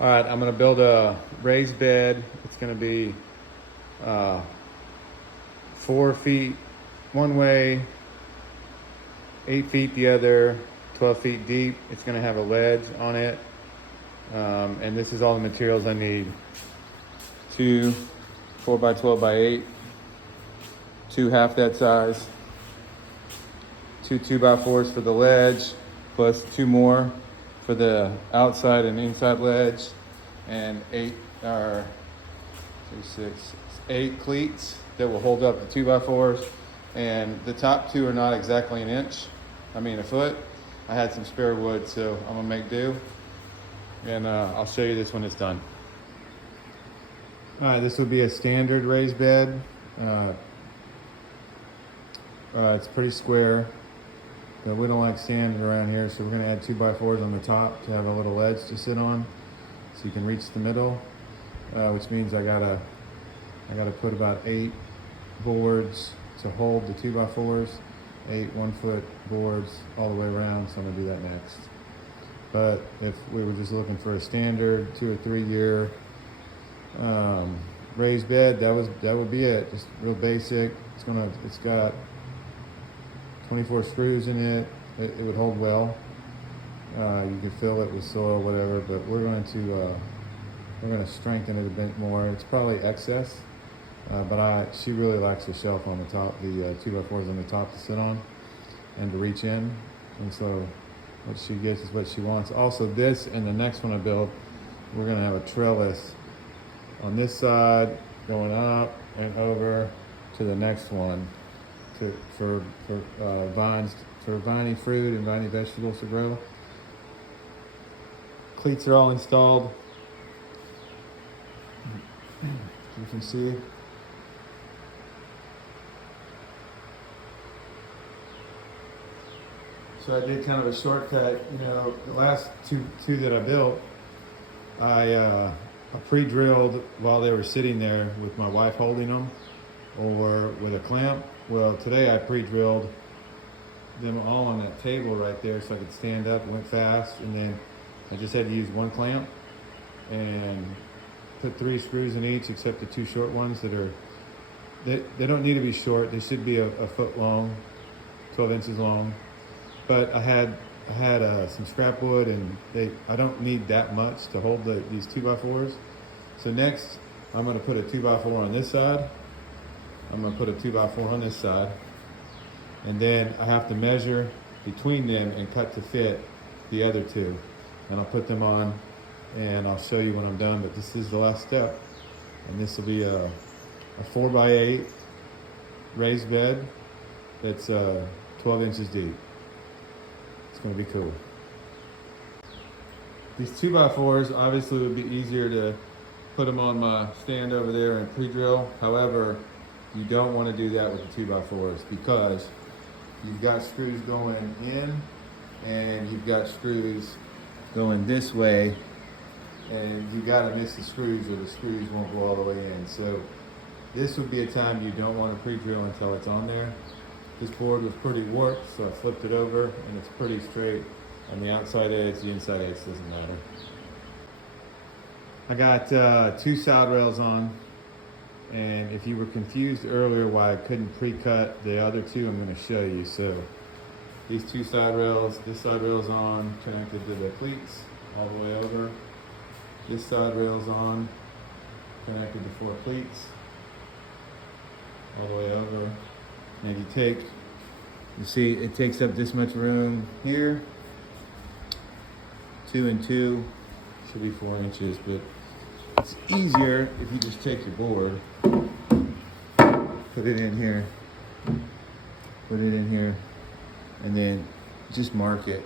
All right, I'm gonna build a raised bed. It's gonna be 4 feet one way, 8 feet the other, 12 feet deep. It's gonna have a ledge on it. And this is all the materials I need. 2 4x12x8, 2 half that size, 2 2x4s for the ledge, plus 2 more for the outside and inside ledge, and 8 cleats that will hold up the 2x4s. And the top 2 are not exactly a foot. I had some spare wood, so I'm gonna make do. And I'll show you this when it's done. All right, this would be a standard raised bed. It's pretty square, but we don't like sand around here, so we're gonna add 2x4s on the top to have a little ledge to sit on, so you can reach the middle, which means I gotta put about 8 boards to hold the 2x4s, 8 1-foot boards all the way around, so I'm gonna do that next. But if we were just looking for a standard 2 or 3 year raised bed, that would be it. Just real basic. It's got 24 screws in it. It would hold well. You could fill it with soil, whatever. But we're going to strengthen it a bit more. It's probably excess, but she really likes the shelf on the top, the 2x4s on the top to sit on and to reach in. And so what she gets is what she wants. Also, this and the next one I build, we're going to have a trellis on this side going up and over to the next one for vines, for viney fruit and viney vegetables to grow. Cleats are all installed. You can see. So I did kind of a shortcut. The last two that I built, I pre-drilled while they were sitting there with my wife holding them or with a clamp. Well, today I pre-drilled them all on that table right there so I could stand up. It went fast, and then I just had to use 1 clamp and put 3 screws in each, except the 2 short ones they don't need to be short. They should be a foot long, 12 inches long. But I had some scrap wood, and I don't need that much to hold these 2x4s. So next, I'm going to put a 2x4 on this side. I'm going to put a 2x4 on this side, and then I have to measure between them and cut to fit the other 2. And I'll put them on, and I'll show you when I'm done. But this is the last step, and this will be a 4x8 raised bed that's 12 inches deep. It's going to be cool. These 2x4s obviously would be easier to put them on my stand over there and pre-drill. However, you don't want to do that with the 2x4s because you've got screws going in and you've got screws going this way, and you got to miss the screws or the screws won't go all the way in. So this would be a time you don't want to pre-drill until it's on there. This board was pretty warped, so I flipped it over, and it's pretty straight on the outside edge. The inside edge doesn't matter. I got 2 side rails on, and if you were confused earlier why I couldn't pre-cut the other 2, I'm going to show you. So these 2 side rails, this side rail's on, connected to the cleats all the way over. This side rail's on, connected to 4 cleats all the way over. And you see it takes up this much room here. 2 and 2, should be 4 inches, but it's easier if you just take your board, put it in here, and then just mark it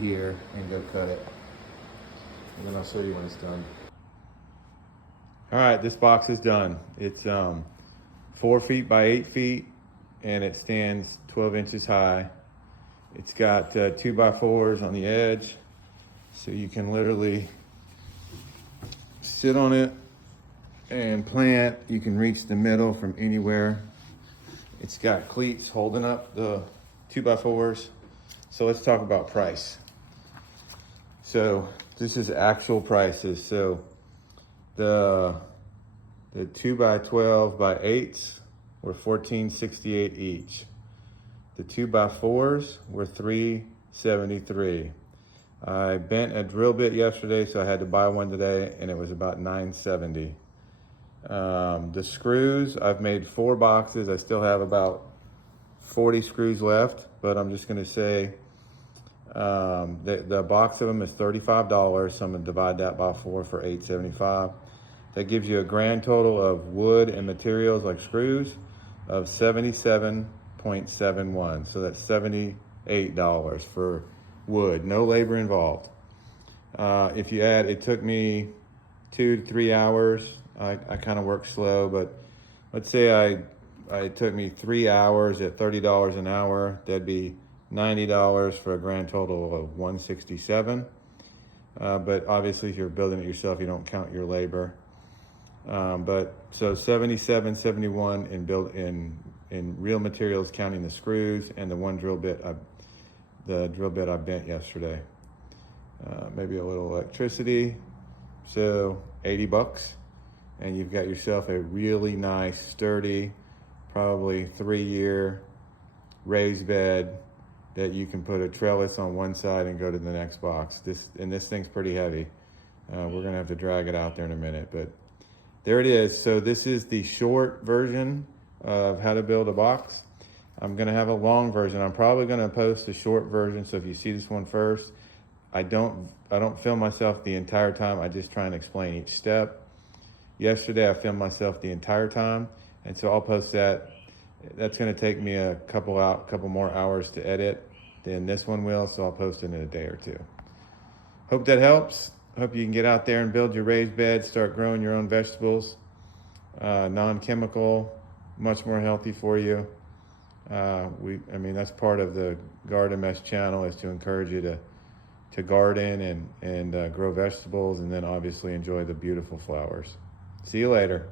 here and go cut it. And then I'll show you when it's done. All right, this box is done. It's 4 feet by 8 feet, and it stands 12 inches high. It's got 2x4s on the edge, so you can literally sit on it and plant. You can reach the middle from anywhere. It's got cleats holding up the 2x4s. So let's talk about price. So This is actual prices. So the 2x12 by 8s were $14.68 each. The 2x4s were $3.73. I bent a drill bit yesterday, so I had to buy one today, and it was about $9.70. The screws, I've made 4 boxes. I still have about 40 screws left, but I'm just gonna say the box of them is $35, so I'm gonna divide that by 4 for $8.75. That gives you a grand total of wood and materials like screws of $77.71. So that's $78 for wood, no labor involved. If you add, it took me 2 to 3 hours. I kind of work slow, but let's say it took me 3 hours at $30 an hour. That'd be $90 for a grand total of $167. But obviously, if you're building it yourself, you don't count your labor. But so 77, 71 in real materials, counting the screws and the one drill bit. The drill bit I bent yesterday. Maybe a little electricity, so $80, and you've got yourself a really nice, sturdy, probably 3-year raised bed that you can put a trellis on one side and go to the next box. This thing's pretty heavy. We're gonna have to drag it out there in a minute, but there it is. So this is the short version of how to build a box. I'm gonna have a long version. I'm probably gonna post a short version, so if you see this one first, I don't film myself the entire time. I just try and explain each step. Yesterday I filmed myself the entire time, and so I'll post that. That's gonna take me a couple more hours to edit than this one will, so I'll post it in a day or two. Hope that helps. Hope you can get out there and build your raised bed, start growing your own vegetables. Non-chemical, much more healthy for you. I mean, that's part of the Garden Mesh channel, is to encourage you to garden and grow vegetables, and then obviously enjoy the beautiful flowers. See you later.